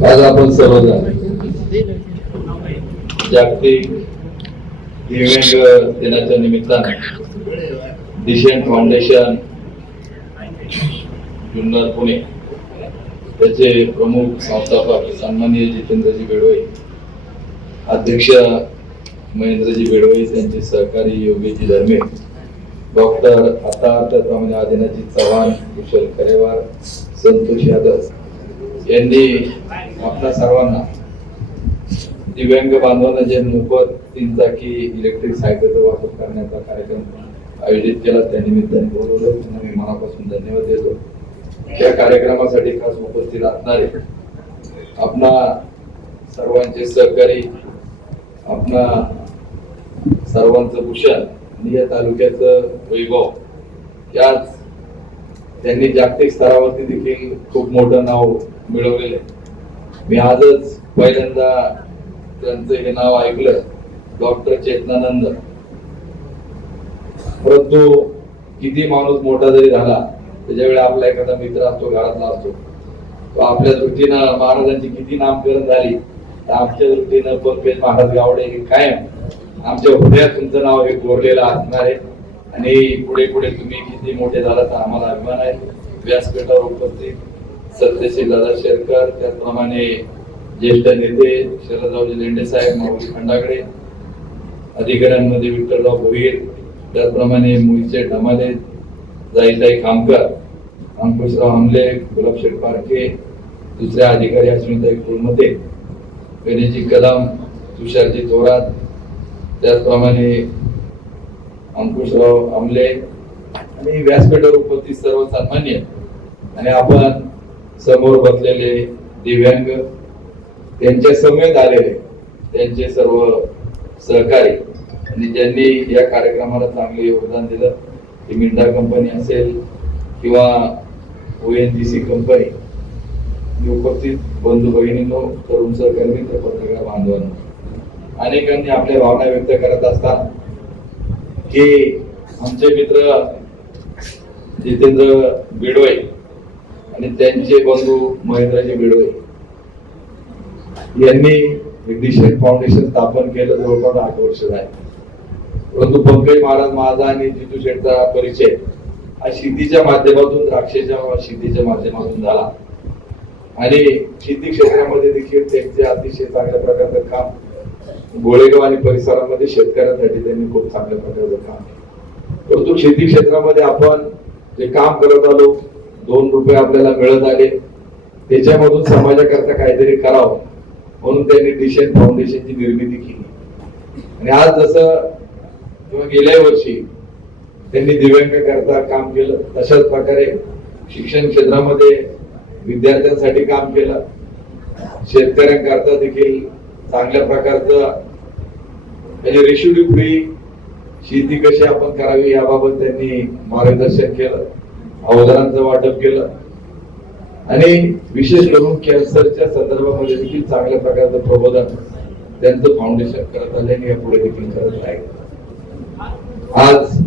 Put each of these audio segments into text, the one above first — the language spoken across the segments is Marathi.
आज आपण सर्वजण जागतिक दिव्यांग दिनाच्या निमित्ताने दिशेन फाउंडेशन जुन्नर पुणे त्याचे प्रमुख संस्थापक सन्माननीय जितेंद्रजी बेडवई अध्यक्ष महेंद्रजी बेडवई त्यांचे सहकारी योगीजी धर्मे डॉक्टर आता त्याप्रमाणे आदिनाजी चव्हाण कुशल करेवार संतोष यादव यांनी आपल्या सर्वांना दिव्यांग बांधवांना जे मोफत तीन चाकी इलेक्ट्रिक सायकलचा वापर करण्याचा कार्यक्रम आयोजित केला त्या निमित्ताने बोलवलं. त्यांना मी मनापासून धन्यवाद देतो. या कार्यक्रमासाठी खास उपस्थित असणारे आपणा सर्वांचे सहकारी आपणा सर्वांचं भूषण आणि या तालुक्याचं वैभव याच त्यांनी जागतिक स्तरावरती देखील खूप मोठं नाव मिळवलेलं आहे. मी आजच पहिल्यांदा त्यांचं हे नाव ऐकलं डॉक्टर चेतनानंद. परंतु किती माणूस मोठा जरी झाला त्याच्यावेळी आपला एखादा मित्र असतो घरातला असतो तो आपल्या दृष्टीनं महाराजांची किती नामकरण झाली तर आमच्या दृष्टीनं पंकज महाराज गावडे हे कायम आमच्या हृदयात तुमचं नाव हे कोरलेलं असणार आहे. आणि पुढे पुढे तुम्ही किती मोठे झाला तर आम्हाला अभिमान आहे. व्यासपीठावर उपस्थित. सत्यशील दादा शेरकर त्याचप्रमाणे ज्येष्ठ नेते शरदरावजी लेंडे साहेब माऊली खंडागडे अधिकाऱ्यांमध्ये विठ्ठलराव भोईर त्याचप्रमाणे मुळीचे ढमाले जाईजाई खामकर अंकुशराव आमले गुलाबशेठ पारखे दुसऱ्या अधिकारी अश्विनीताई कुलमते गणेशजी कदम तुषारजी थोरात त्याचप्रमाणे अंकुशराव आमले आणि व्यासपीठावर उपस्थित सर्व सन्मान्य आणि आपण समोर बसलेले दिव्यांग त्यांच्या समेत आलेले त्यांचे सर्व सहकारी. आणि ज्यांनी या कार्यक्रमाला चांगले योगदान दिलं ती मिंडा कंपनी असेल किंवा O N B C company उपस्थित बंधू भगिनींनो तरुण सहकारी मित्र पत्रकार बांधवांनो. अनेकांनी आपल्या भावना व्यक्त करत असताना की आमचे मित्र जितेंद्र बिडवे आणि त्यांचे बंधू महेंद्रजी बिडवे यांनी डिशन फाउंडेशन स्थापन केलं जवळपास आठ वर्ष झाले. परंतु पंकज महाराज माझा आणि जितू शेठचा परिचय हा शेतीच्या माध्यमातून द्राक्षेच्या शेतीच्या माध्यमातून झाला. आणि शेती क्षेत्रामध्ये देखील त्यांचे अतिशय चांगल्या प्रकारचं काम गोळेगाव आणि परिसरामध्ये शेतकऱ्यांसाठी त्यांनी खूप चांगल्या प्रकारचं काम केलं. परंतु शेती क्षेत्रामध्ये आपण जे काम करत आलो दोन रुपये आपल्याला मिळत आले. त्याच्यामधून समाजाकरता काहीतरी करावं म्हणून त्यांनी डिशन फाउंडेशनची निर्मिती केली. आणि आज जसं किंवा गेल्या वर्षी त्यांनी दिव्यांग करता काम केलं तशाच प्रकारे शिक्षण क्षेत्रामध्ये विद्यार्थ्यांसाठी काम केलं. शेतकऱ्यांकरता देखील चांगल्या प्रकारचं म्हणजे रेशिडी फ्री शेती कशी आपण करावी याबाबत त्यांनी मार्गदर्शन केलं. अवजारांचं वाटप केलं. आणि विशेष करून कॅन्सरच्या संदर्भामध्ये देखील चांगल्या प्रकारचं प्रबोधन त्यांचं फाउंडेशन करत आले आणि यापुढे देखील करत आहे. आज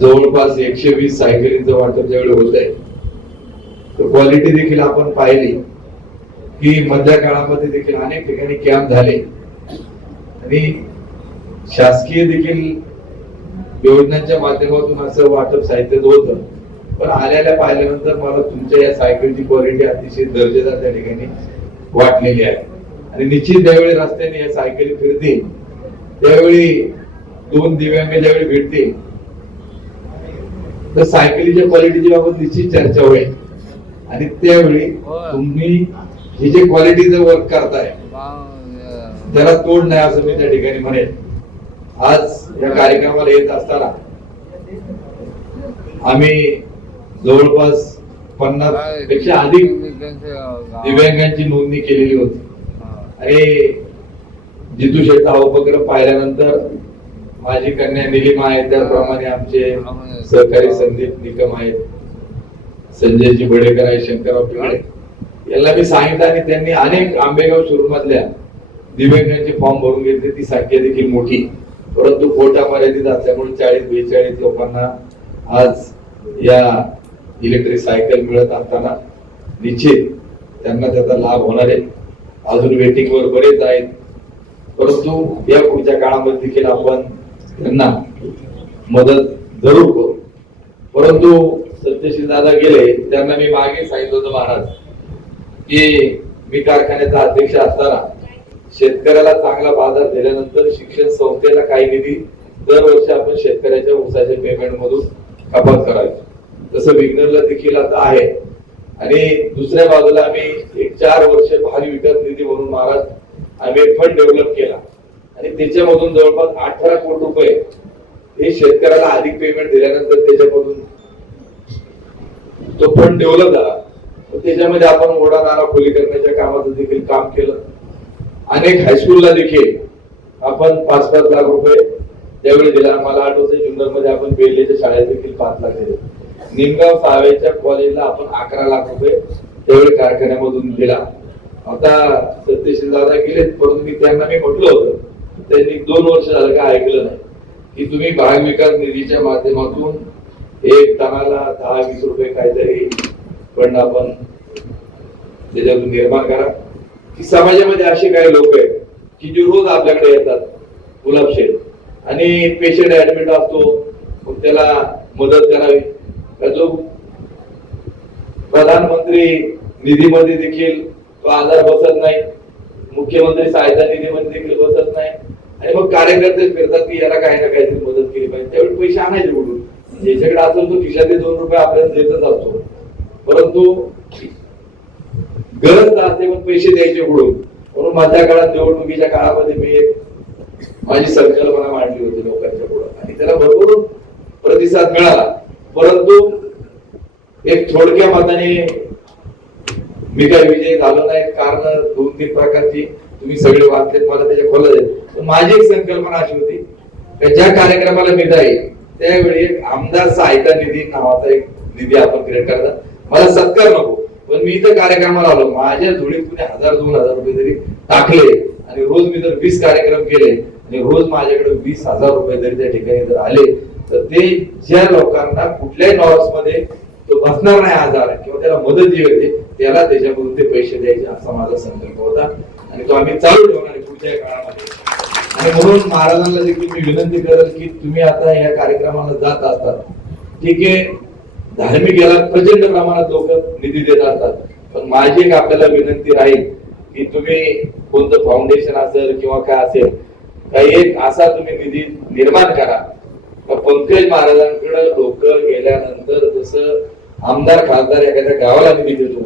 जवळपास एकशे वीस सायकलींचं वाटप ज्यावेळी होत आहे तर क्वालिटी देखील आपण पाहिली. की मधल्या काळामध्ये देखील अनेक ठिकाणी कॅम्प झाले. आणि शासकीय देखील योजनांच्या माध्यमातून असं वाटप साहित्य होतं पण आल्याला पाहिल्यानंतर मला तुमच्या या सायकलची क्वालिटी अतिशय दर्जेदार त्या ठिकाणी वाटलेली आहे. आणि निश्चित ज्यावेळी रस्त्याने या सायकली फिरतील त्यावेळी दोन दिव्यांग ज्यावेळी भेटतील तर सायकलीच्या क्वालिटीची बाबत निश्चित चर्चा होईल. आणि त्यावेळी तुम्ही हे जे क्वालिटीचं वर्क करताय त्याला तोड नाही असं मी त्या ठिकाणी म्हणेन. आज या कार्यक्रमाला येत असताना आम्ही जवळपास पन्नासपेक्षा अधिक दिव्यांगांची नोंदणी केलेली होती. आणि जितू शेठचा हा उपक्रम पाहिल्यानंतर माझी कन्या निलिमा आहे त्याप्रमाणे आमचे सहकारी संदीप निकम आहेत संजयजी बडेकर आहे शंकरराव पिंगळे याला मी सांगितलं आणि त्यांनी अनेक आंबेगाव सुरू मधल्या दिव्यांगांचे फॉर्म भरून घेतले. ती संख्या देखील मोठी. परंतु कोटा मर्यादित असल्यामुळे चाळीस बेचाळीस लोकांना आज या इलेक्ट्रिक सायकल मिळत असताना निश्चित त्यांना त्याचा लाभ होणार आहे. अजून वेटिंग वर बरेच आहेत. परंतु या पुढच्या काळामध्ये देखील आपण त्यांना मदत जरूर करू परंतु सत्यशील दादा गेले त्यांना मी मागे सांगितलं होतं महाराज की मी कारखान्याचा अध्यक्ष असताना शेतकऱ्याला चांगला बाजार दिल्यानंतर शिक्षण संस्थेला काही निधी दरवर्षी आपण शेतकऱ्याच्या उसाच्या पेमेंट मधून कपात करायचो तसं विग्नरला देखील आता आहे. आणि दुसऱ्या बाजूला आम्ही एक चार वर्ष भारी विकास निधी म्हणून महाराज आम्ही एक फंड डेव्हलप केला. आणि त्याच्यामधून जवळपास अठरा कोटी रुपये हे शेतकऱ्याला अधिक पेमेंट दिल्यानंतर त्याच्यामधून तो फंड डेव्हलप झाला. त्याच्यामध्ये आपण ओढा नाला खोली करण्याच्या कामाचं देखील काम केलं. अनेक हायस्कूलला देखील आपण पाच पाच लाख रुपये त्यावेळी दिला. मला आठवतं जुन्नरमध्ये आपण बेलेच्या शाळेत देखील पाच लाख दिले. निमगाव सावेच्या कॉलेजला आपण अकरा लाख रुपये त्यावेळी कारखान्यामधून दिला. आता सत्यशील दादा गेले परंतु मी त्यांना मी म्हटलं होतं त्यांनी दोन वर्ष झालं का ऐकलं नाही. की तुम्ही भाग विकास निधीच्या माध्यमातून एक टनाला दहा वीस रुपये काहीतरी फंड आपण त्याच्यातून निर्माण करा. की समाजामध्ये असे काही लोक आहेत की जे रोज आपल्याकडे येतात गुलाबशेठ आणि पेशंट ऍडमिट असतो मग त्याला मदत करावी. का जो प्रधानमंत्री निधीमध्ये देखील तो आधार बसत नाही. मुख्यमंत्री सहायता निधीमध्ये देखील बसत नाही. आणि मग कार्यकर्ते फिरतात की याला काही ना काहीतरी मदत केली पाहिजे. त्यावेळी पैसे आणायचे कुठून? ज्याच्याकडे असेल तो खिशातले दोन रुपये आपल्याला देतच असतो. परंतु गरज तर असते पण पैसे द्यायचे म्हणून. म्हणून माझ्या काळात निवडणुकीच्या काळामध्ये मी एक माझी संकल्पना मांडली होती लोकांच्या पुढे. आणि त्याला भरपूर प्रतिसाद मिळाला. परंतु एक थोडक्या मताने मी काही विजय झालो नाही. कारण दोन तीन प्रकारची तुम्ही सगळे वाचलेत मला त्याच्या खोला माझी एक संकल्पना अशी होती की ज्या कार्यक्रमाला मी जाईल त्यावेळी एक आमदार सहायता निधी नावाचा एक निधी आपण क्रिएट करतात मला सत्कार नको. पण मी इथं कार्यक्रमाला आलो. माझ्या जोडीत कुणी हजार दोन हजार रुपये जरी टाकले आणि रोज मी जर वीस कार्यक्रम केले आणि रोज माझ्याकडे वीस हजार रुपये जरी त्या ठिकाणी जर आले तर ते ज्या लोकांना कुठल्याही नॉर्म्समध्ये तो बसणार नाही आजार किंवा त्याला मदत जी होते त्याला त्याच्यामधून ते पैसे द्यायचे असा माझा संकल्प होता. आणि तो आम्ही चालू ठेवणार पुढच्या काळामध्ये. आणि म्हणून महाराजांना देखील मी विनंती करेल की तुम्ही आता या कार्यक्रमाला जात असतात. ठीक आहे? धार्मिक याला प्रचंड प्रमाणात लोक निधी देत असतात. पण माझी एक आपल्याला विनंती राहील की तुम्ही कोणतं फाउंडेशन असेल किंवा काय असेल काही एक असा तुम्ही निधी निर्माण करा. पंकज महाराजांकडे लोक गेल्यानंतर जसं आमदार खासदार एखाद्या गावाला निधी देतो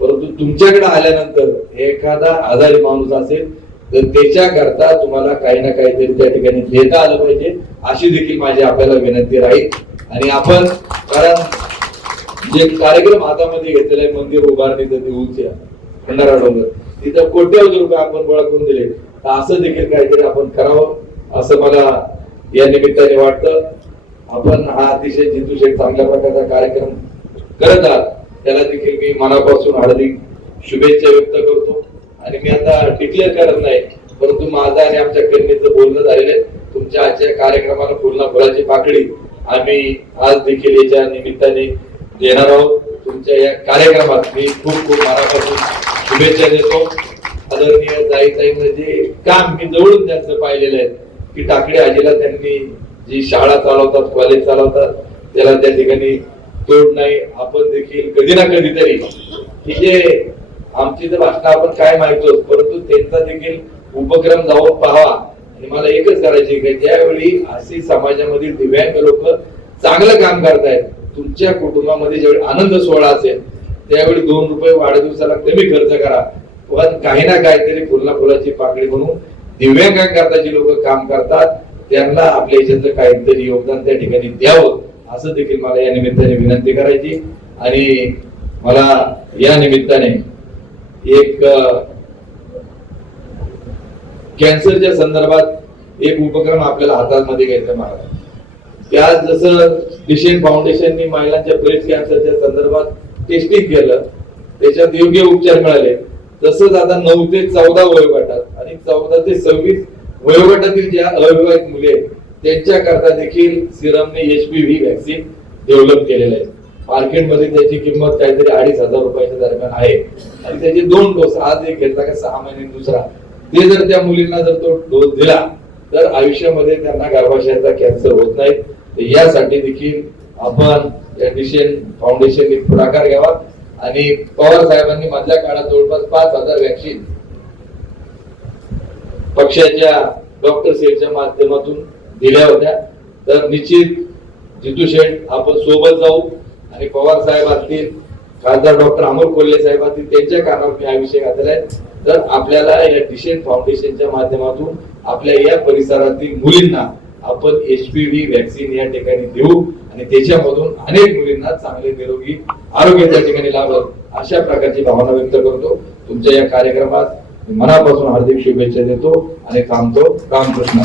परंतु तुमच्याकडे आल्यानंतर एखादा आजारी माणूस असेल तर त्याच्याकरता तुम्हाला काही ना काहीतरी त्या ठिकाणी घेता आलं पाहिजे अशी देखील माझी आपल्याला विनंती राहील. आणि आपण कारण जे कार्यक्रम हातामध्ये घेतलेला आहे मंदिर उभारणीचं देऊच्या भंडारा डोंगर तिथं कोट्यावधी रुपये आपण गोळा करून दिले. तर असं देखील काहीतरी आपण करावं असं मला या निमित्ताने वाटतं. आपण हा अतिशय जितू शेठ चांगल्या प्रकारचा कार्यक्रम करत आहात त्याला देखील मी मनापासून हार्दिक शुभेच्छा व्यक्त करतो. आणि मी आता डिक्लेअर करत नाही परंतु माझं आणि आमच्या कन्येचं बोलणं झालेलं आहे. तुमच्या आजच्या कार्यक्रमाला पूर्ण फुलाची पाकळी. आम्ही आज देखील याच्या निमित्ताने देणार आहोत तुमच्या या कार्यक्रमात मी खूप खूप मनापासून शुभेच्छा देतो. आदरणीय जाईताई म्हणजे काम मी जवळून त्यांचं पाहिलेलं आहे की टाकडे आजीला त्यांनी जी शाळा चालवतात कॉलेज चालवतात त्याला त्या ठिकाणी तोड नाही. आपण देखील कधी ना कधीतरी की जे आमची तर भाषण आपण काय माहितोच परंतु त्यांचा देखील उपक्रम जाऊन पाहावा. आणि मला एकच करायचे की ज्यावेळी अशी समाजामधील दिव्यांग लोक चांगलं काम करतायत तुमच्या कुटुंबामध्ये ज्यावेळी आनंद सोहळा असेल त्यावेळी दोन रुपये वाढदिवसाला कमी खर्च करा. पण काही ना काहीतरी फुलना फुलाची पाकळी म्हणून दिव्यांगांकरता जी लोक काम करतात. त्यांना आपल्या याच्यातलं काहीतरी योगदान त्या ठिकाणी द्यावं असं देखील मला या निमित्ताने विनंती करायची. आणि मला या निमित्ताने एक कॅन्सरच्या संदर्भात एक उपक्रम आपल्याला हातामध्ये घ्यायचा मला त्यात जसं डिशेन फाउंडेशननी महिलांच्या ब्रेस्ट कॅन्सरच्या संदर्भात टेस्टिंग केलं त्याच्यात योग्य उपचार मिळाले. तसंच आता नऊ ते चौदा वयोगटात आणि चौदा ते सव्वीस वयोगटातील ज्या अविवाहित मुले आहेत त्यांच्याकरता देखील सिरमने H P V vaccine develop केलेलं आहे. मार्केटमध्ये त्याची किंमत काहीतरी अडीच हजार रुपयाच्या दरम्यान आहे. आणि त्याचे दोन डोस आज एक घेतला का सहा महिने दुसरा. ते जर त्या मुलींना जर तो डोस दिला तर आयुष्यामध्ये त्यांना गर्भाशयाचा कॅन्सर होत नाही. तर यासाठी देखील आपण या डिशन फाउंडेशनने पुढाकार घ्यावा. आणि पवार साहेबांनी मधल्या काळात जवळपास पाच हजार वॅक्सिन पक्षाच्या डॉक्टर सेलच्या माध्यमातून दिल्या होत्या. तर निश्चित जितू शेठ आपण सोबत जाऊ. आणि पवार साहेब असतील खासदार डॉक्टर अमोल कोल्हे साहेब असतील त्यांच्या कानावर मी हा विषय घातलाय तर आपल्याला या डिशेन फाउंडेशनच्या माध्यमातून आपल्या या परिसरातील मुलींना आपण एच पी व्ही वॅक्सिन या ठिकाणी देऊ आणि त्याच्यामधून अनेक मुलींना चांगले निरोगी आरोग्य त्या ठिकाणी लाभल. अशा प्रकारची भावना व्यक्त करतो. तुमच्या या कार्यक्रमात मनापासून हार्दिक शुभेच्छा देतो आणि थांबतो. रामकृष्ण.